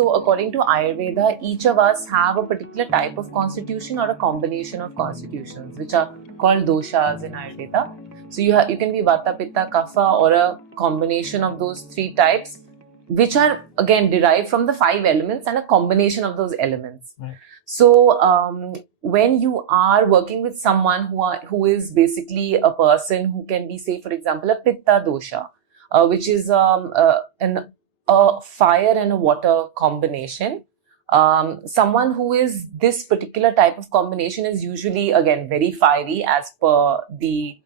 So according to Ayurveda, each of us have a particular type of constitution or a combination of constitutions, which are called doshas in Ayurveda. So you can be Vata, Pitta, Kapha, or a combination of those three types, which are again derived from the 5 elements and a combination of those elements. Right. So when you are working with someone who is basically a person who can be, say, for example, a Pitta dosha, which is a fire and a water combination. Someone who is this particular type of combination is usually, again, very fiery as per the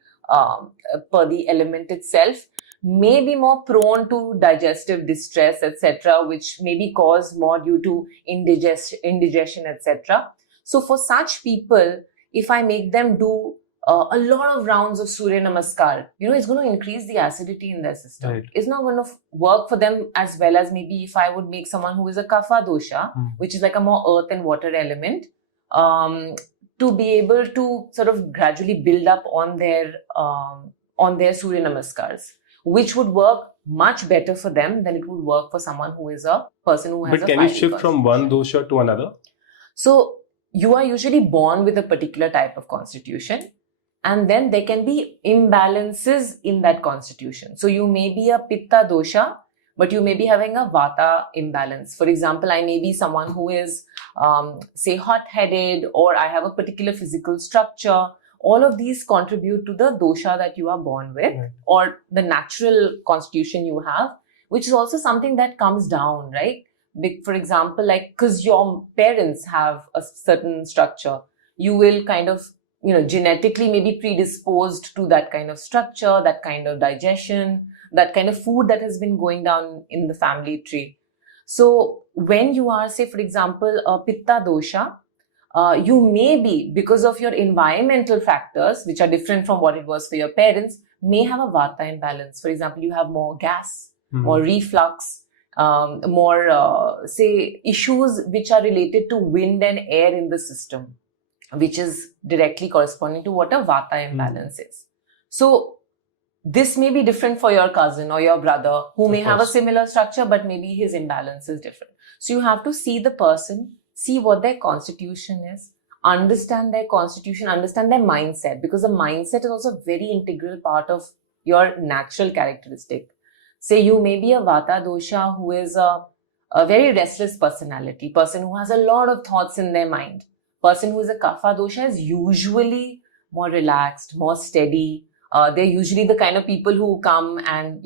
element itself, may be more prone to digestive distress, etc., which may be caused more due to indigestion, etc. So for such people, if I make them do a lot of rounds of Surya Namaskar, it's going to increase the acidity in their system. Right. It's not going to work for them as well as maybe if I would make someone who is a Kapha dosha, which is like a more earth and water element, to be able to sort of gradually build up on their Surya Namaskars, which would work much better for them than it would work for someone who is a person who has But can you shift from one dosha to another? So you are usually born with a particular type of constitution, and then there can be imbalances in that constitution. So you may be a Pitta dosha, but you may be having a Vata imbalance. For example, I may be someone who is, say, hot-headed, or I have a particular physical structure. All of these contribute to the dosha that you are born with, or the natural constitution you have, which is also something that comes down, right? For example, like, because your parents have a certain structure, you will kind of, genetically maybe predisposed to that kind of structure, that kind of digestion, that kind of food that has been going down in the family tree. So when you are, say, for example, a Pitta dosha, you may be, because of your environmental factors, which are different from what it was for your parents, may have a Vata imbalance. For example, you have more gas, more reflux, more, say, issues which are related to wind and air in the system, which is directly corresponding to what a Vata imbalance is. So this may be different for your cousin or your brother who may have a similar structure, but maybe his imbalance is different. So you have to see the person, see what their constitution is, understand their constitution, understand their mindset, because the mindset is also a very integral part of your natural characteristic. Say you may be a Vata dosha who is a very restless personality, person who has a lot of thoughts in their mind. Person who is a Kapha dosha is usually more relaxed, more steady. They're usually the kind of people who come and,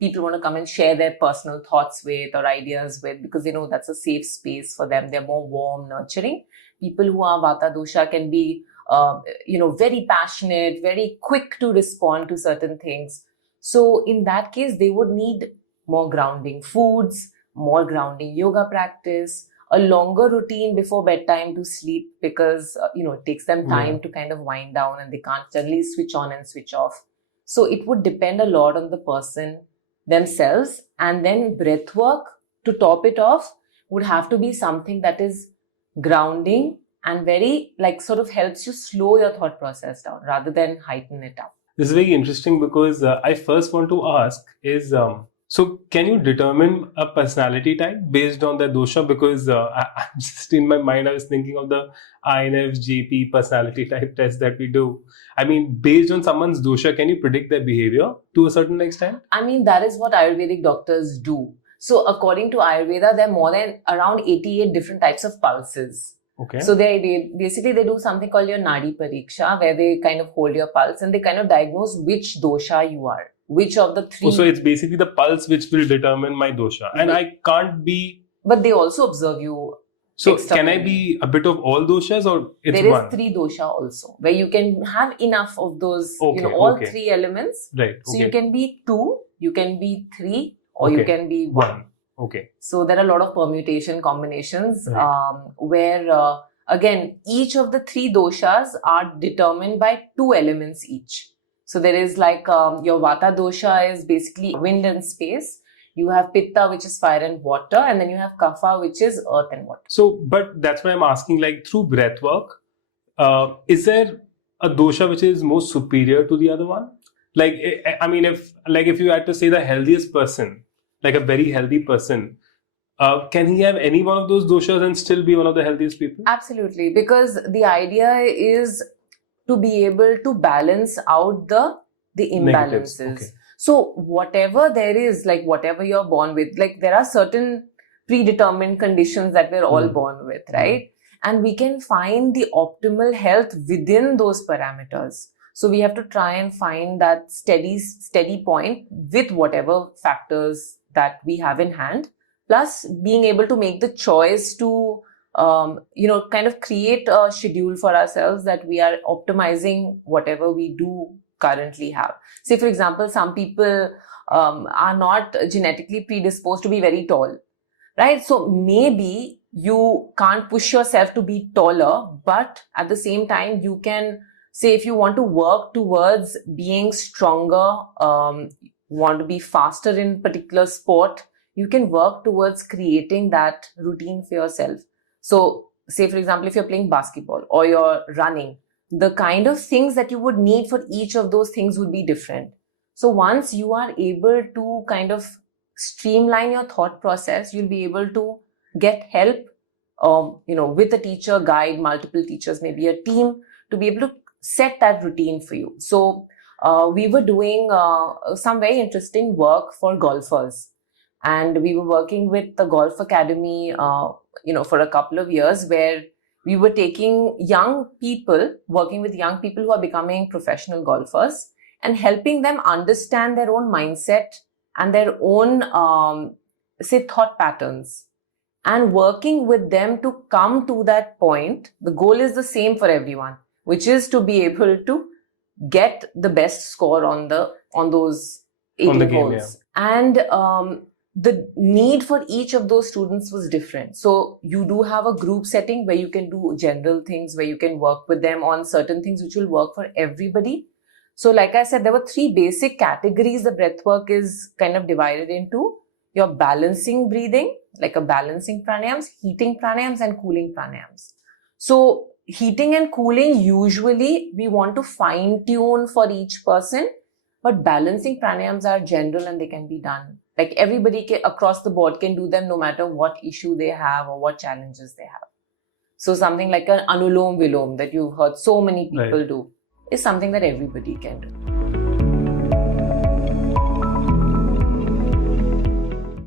people want to come and share their personal thoughts with or ideas with, because they know that's a safe space for them. They're more warm, nurturing. People who are Vata dosha can be, very passionate, very quick to respond to certain things. So in that case, they would need more grounding foods, more grounding yoga practice, a longer routine before bedtime to sleep, because, it takes them time to kind of wind down and they can't suddenly switch on and switch off. So it would depend a lot on the person themselves. And then breath work to top it off would have to be something that is grounding and very, sort of helps you slow your thought process down rather than heighten it up. This is very interesting because I first want to ask is, so can you determine a personality type based on the dosha? Because I'm just in my mind, I was thinking of the INFJP personality type test that we do. I mean, based on someone's dosha, can you predict their behavior to a certain extent? I mean, that is what Ayurvedic doctors do. So according to Ayurveda, there are more than around 88 different types of pulses. Okay. So they basically do something called your Nadi Pariksha, where they kind of hold your pulse and they kind of diagnose which dosha you are. Which of the three? So it's basically the pulse which will determine my dosha. And I can't be... But they also observe you. So can I be a bit of all doshas, or it's there one? There is 3 dosha also, where you can have enough of those, all 3 elements. Right. So you can be 2, you can be 3, or you can be 1. Okay. So there are a lot of permutation combinations, where again, each of the 3 doshas are determined by 2 elements each. So there is your Vata dosha is basically wind and space. You have Pitta, which is fire and water, and then you have Kapha, which is earth and water. So, but that's why I'm asking, through breath work, is there a dosha which is more superior to the other one? If you had to say the healthiest person, like a very healthy person, can he have any one of those doshas and still be one of the healthiest people? Absolutely, because the idea is to be able to balance out the Negatives. imbalances. Okay. So whatever there is, like whatever you're born with, like there are certain predetermined conditions that we're all born with, right? And we can find the optimal health within those parameters. So we have to try and find that steady point with whatever factors that we have in hand, plus being able to make the choice to kind of create a schedule for ourselves that we are optimizing whatever we do currently have. Say, for example, some people are not genetically predisposed to be very tall, right? So maybe you can't push yourself to be taller, but at the same time, you can say if you want to work towards being stronger, want to be faster in particular sport, you can work towards creating that routine for yourself. So say, for example, if you're playing basketball or you're running, the kind of things that you would need for each of those things would be different. So once you are able to kind of streamline your thought process, you'll be able to get help, with a teacher, guide, multiple teachers, maybe a team, to be able to set that routine for you. So we were doing some very interesting work for golfers. And we were working with the Golf Academy, for a couple of years, where we were taking young people, working with young people who are becoming professional golfers and helping them understand their own mindset and their own, thought patterns, and working with them to come to that point. The goal is the same for everyone, which is to be able to get the best score on those 18 holes. Yeah. And the need for each of those students was different. So you do have a group setting where you can do general things, where you can work with them on certain things which will work for everybody. So like I said, there were 3 basic categories the breath work is kind of divided into. Your balancing breathing, like a balancing pranayams, heating pranayams, and cooling pranayams. So heating and cooling, usually we want to fine tune for each person, but balancing pranayams are general and they can be done. Like everybody across the board can do them no matter what issue they have or what challenges they have. So something like an anulom vilom that you've heard so many people do is something that everybody can do.